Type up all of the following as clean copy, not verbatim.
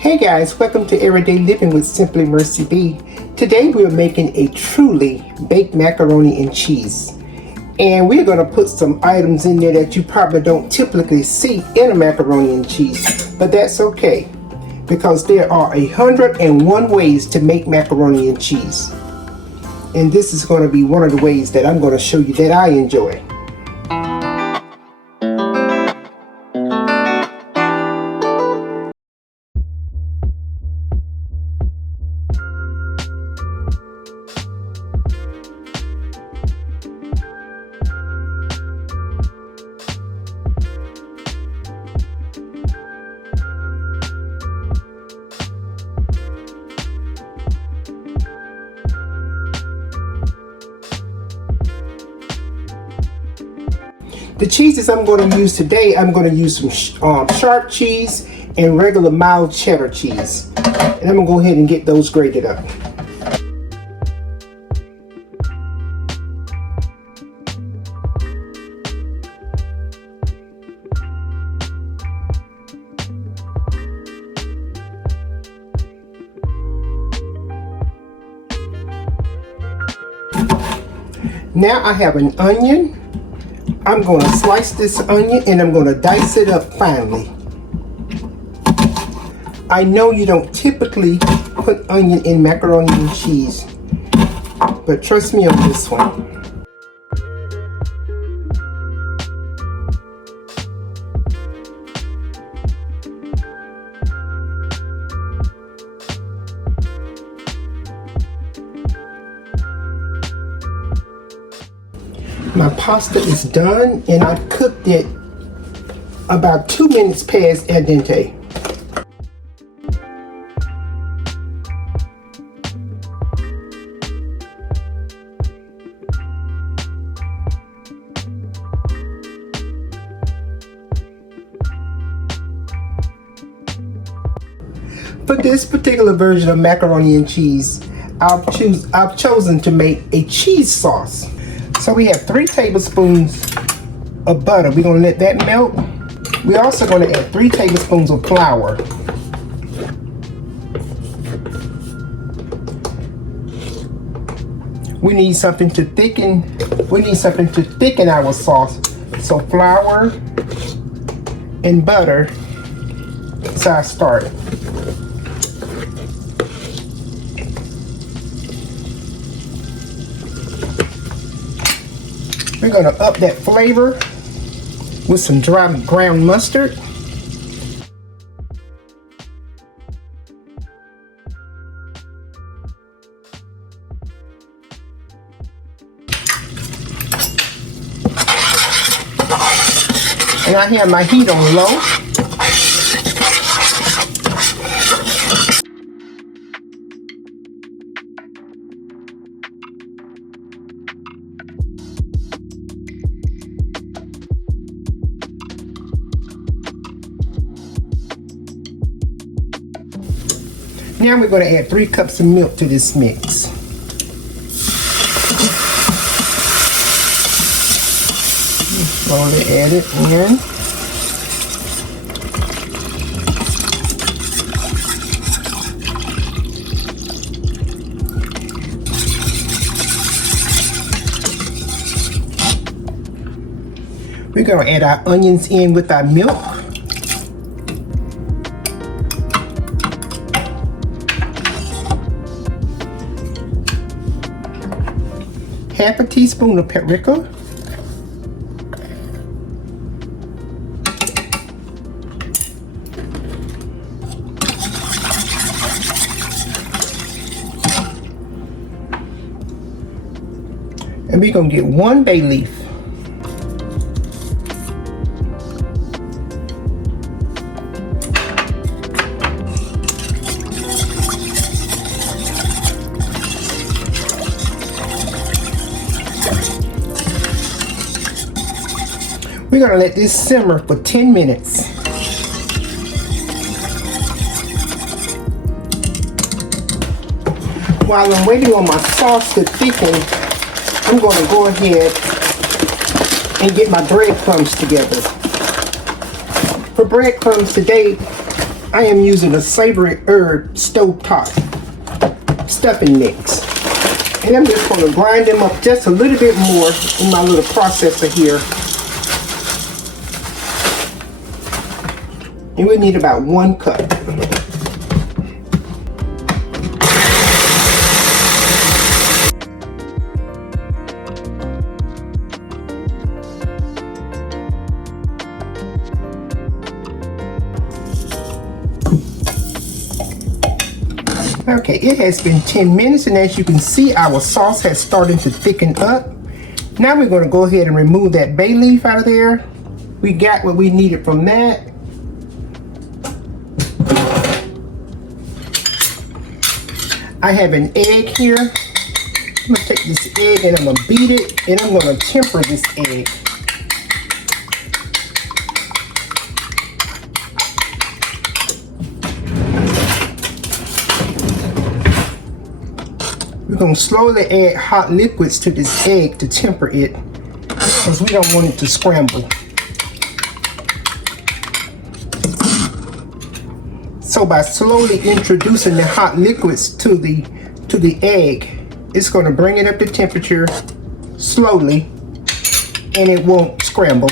Hey guys, welcome to Everyday Living with Simply Mercy B. Today we're making a truly baked macaroni and cheese. And we're going to put some items in there that you probably don't typically see in a macaroni and cheese. But that's okay, because there are 101 ways to make macaroni and cheese. And this is going to be one of the ways that I'm going to show you that I enjoy. The cheeses I'm going to use today, I'm going to use some sharp cheese and regular mild cheddar cheese. And I'm going to go ahead and get those grated up. Now I have an onion. I'm going to slice this onion and I'm going to dice it up finely. I know you don't typically put onion in macaroni and cheese, but trust me on this one. My pasta is done and I cooked it about 2 minutes past al dente. For this particular version of macaroni and cheese, I've chosen to make a cheese sauce. So we have 3 tablespoons of butter. We're going to let that melt. We're also going to add 3 tablespoons of flour. We need something to thicken. Our sauce. So flour and butter. So I start. We're going to up that flavor with some dry ground mustard. And I have my heat on low. Now we're going to add 3 cups of milk to this mix. Slowly add it in. We're going to add our onions in with our milk. Half a teaspoon of paprika. And we're going to get 1 bay leaf. We're going to let this simmer for 10 minutes. While I'm waiting on my sauce to thicken, I'm going to go ahead and get my breadcrumbs together. For breadcrumbs today, I am using a Savory herb Stovetop stuffing mix. And I'm just going to grind them up just a little bit more in my little processor here. And we need about 1 cup. Okay, it has been 10 minutes, and as you can see, our sauce has started to thicken up. Now we're going to go ahead and remove that bay leaf out of there. We got what we needed from that. I have an egg here. I'm going to take this egg and I'm going to beat it, and I'm going to temper this egg. We're going to slowly add hot liquids to this egg to temper it, because we don't want it to scramble. So by slowly introducing the hot liquids to the egg, it's going to bring it up to temperature slowly, and it won't scramble.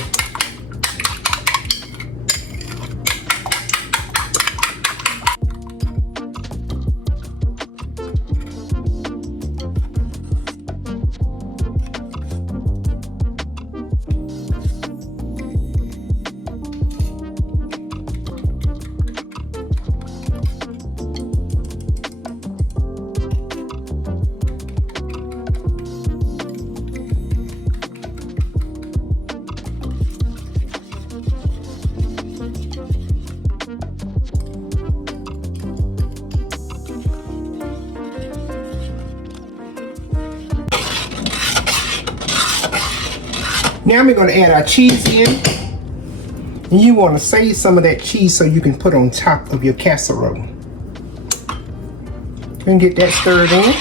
Now we're going to add our cheese in. And you want to save some of that cheese so you can put on top of your casserole. And get that stirred in.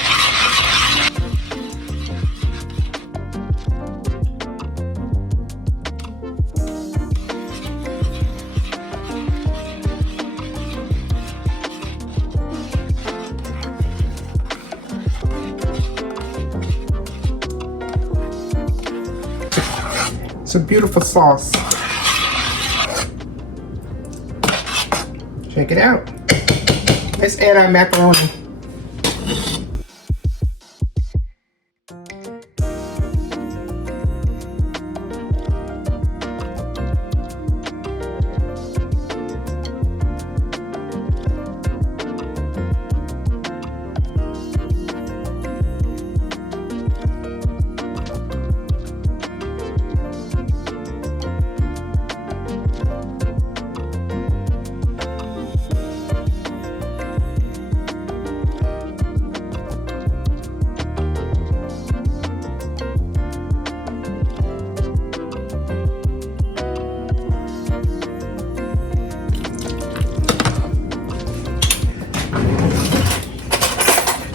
It's a beautiful sauce. Check it out. Let's add our macaroni.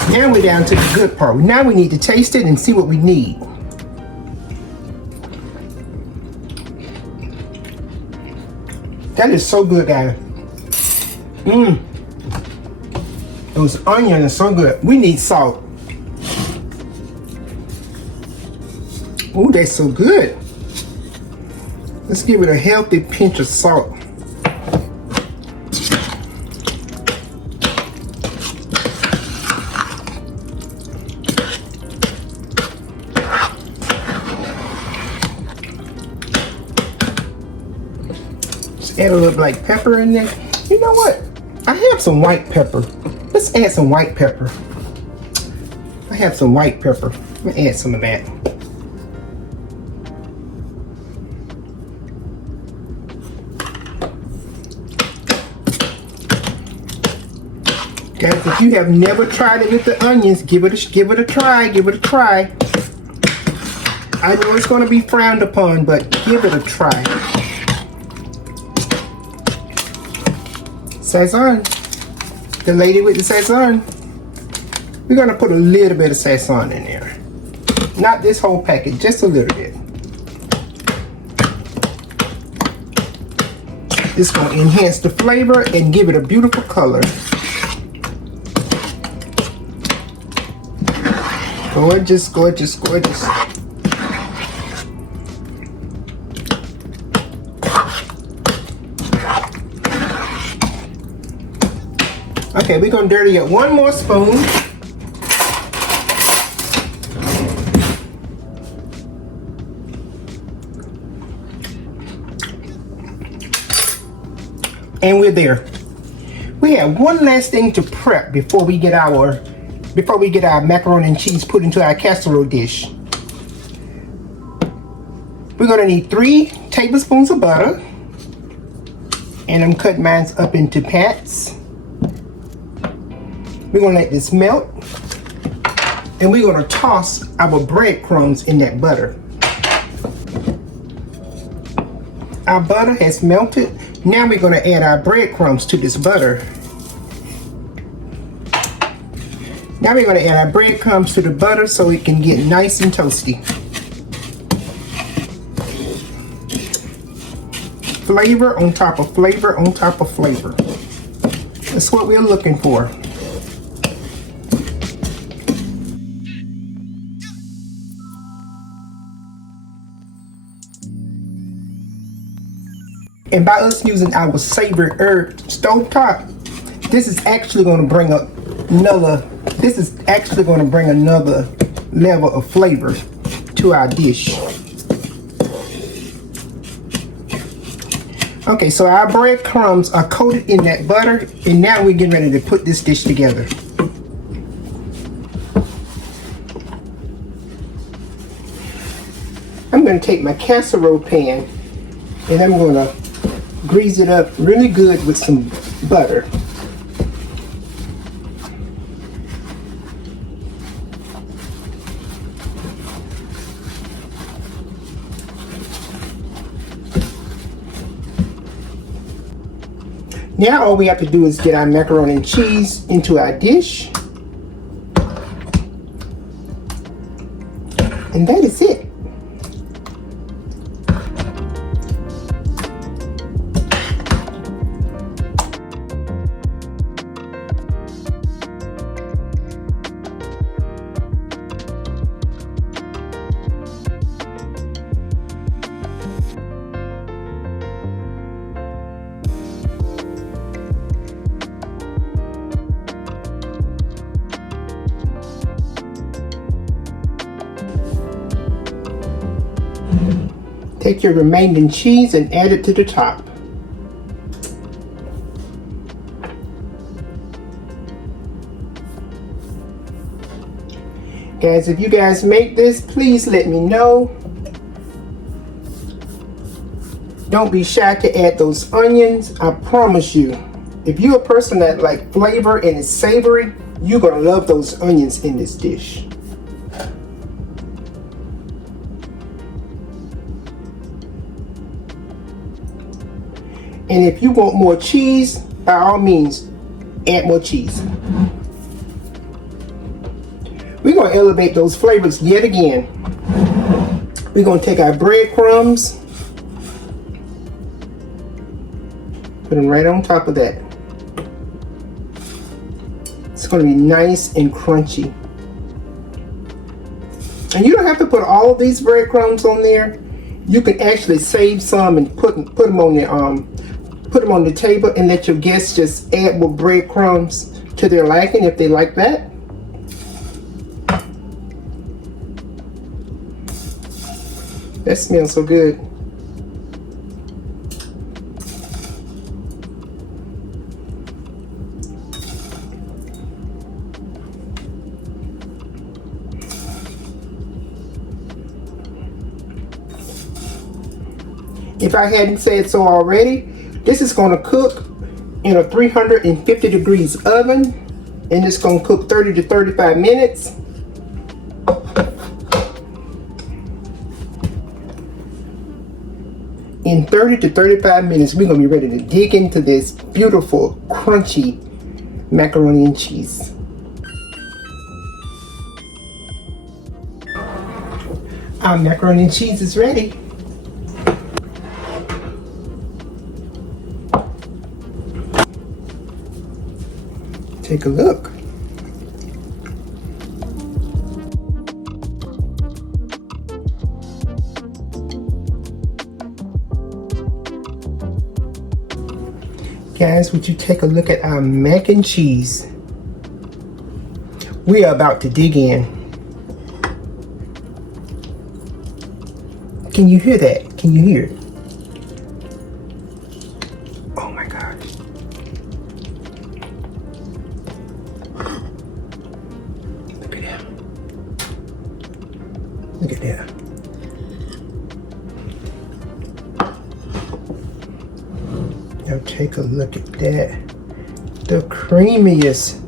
Now we're down to the good part. Now we need to taste it and see what we need. That is so good, guys. Those onions are so good. We need salt. Ooh, they're so good. Let's give it a healthy pinch of salt. Add a little black pepper in there. You know what? I have some white pepper. Let's add some white pepper. I have some white pepper. Let me add some of that. Guys, if you have never tried it with the onions, give it a try. Give it a try. I know it's going to be frowned upon, but give it a try. Sazon. The lady with the sazon. We're going to put a little bit of sazon in there. Not this whole packet, just a little bit. It's going to enhance the flavor and give it a beautiful color. Gorgeous, gorgeous, gorgeous. Okay, we're going to dirty up 1 more spoon. And we're there. We have one last thing to prep before we get our macaroni and cheese put into our casserole dish. We're gonna need 3 tablespoons of butter, and I'm cutting mine up into pats. We're gonna let this melt, and we're gonna toss our breadcrumbs in that butter. Our butter has melted. Now we're gonna add our breadcrumbs to this butter. Now we're going to add our breadcrumbs to the butter so it can get nice and toasty. Flavor on top of flavor on top of flavor. That's what we're looking for. And by us using our Savory herb stovetop, this is actually going to bring another level of flavor to our dish. Okay, so our breadcrumbs are coated in that butter, and now we're getting ready to put this dish together. I'm going to take my casserole pan and I'm going to grease it up really good with some butter. Now all we have to do is get our macaroni and cheese into our dish. And that is it. Take your remaining cheese and add it to the top. Guys, if you guys make this, please let me know. Don't be shy to add those onions. I promise you, if you're a person that like flavor and is savory, you're gonna love those onions in this dish. And if you want more cheese, by all means, add more cheese. We're going to elevate those flavors yet again. We're going to take our breadcrumbs, put them right on top of that. It's going to be nice and crunchy. And you don't have to put all of these breadcrumbs on there. You can actually save some and put them on the table and let your guests just add more breadcrumbs to their liking if they like that. That smells so good. If I hadn't said so already, this is going to cook in a 350 degrees oven, and it's going to cook 30 to 35 minutes. In 30 to 35 minutes, we're going to be ready to dig into this beautiful, crunchy macaroni and cheese. Our macaroni and cheese is ready. Take a look. Guys, would you take a look at our mac and cheese? We are about to dig in. Can you hear that? Can you hear it? Oh my gosh. Look at that. Look at that. Now take a look at that. The creamiest.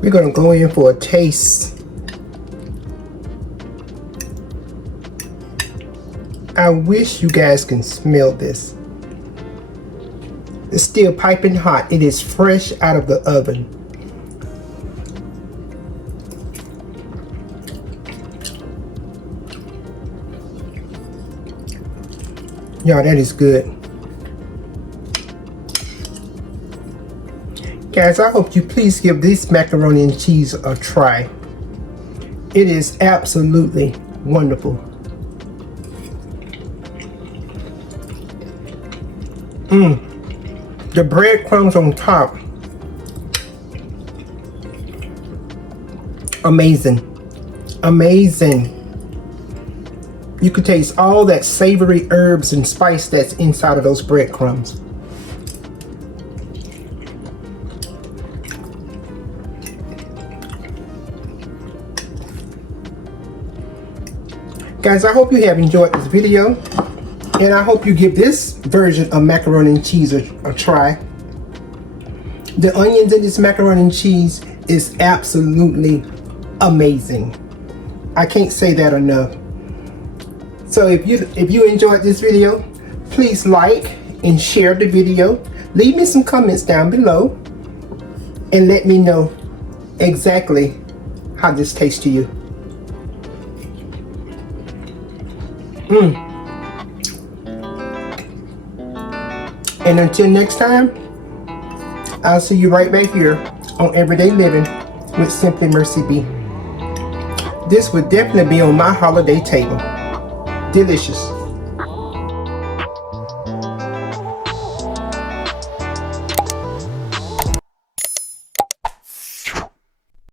We're gonna go in for a taste. I wish you guys can smell this. It's still piping hot. It is fresh out of the oven. Y'all, that is good. Guys, I hope you please give this macaroni and cheese a try. It is absolutely wonderful. The breadcrumbs on top. Amazing. Amazing. You can taste all that savory herbs and spice that's inside of those breadcrumbs. Guys, I hope you have enjoyed this video, and I hope you give this version of macaroni and cheese a try. The onions in this macaroni and cheese is absolutely amazing. I can't say that enough. So if you enjoyed this video, please like and share the video. Leave me some comments down below and let me know exactly how this tastes to you. And until next time, I'll see you right back here on Everyday Living with Simply Mercy B. This would definitely be on my holiday table. Delicious.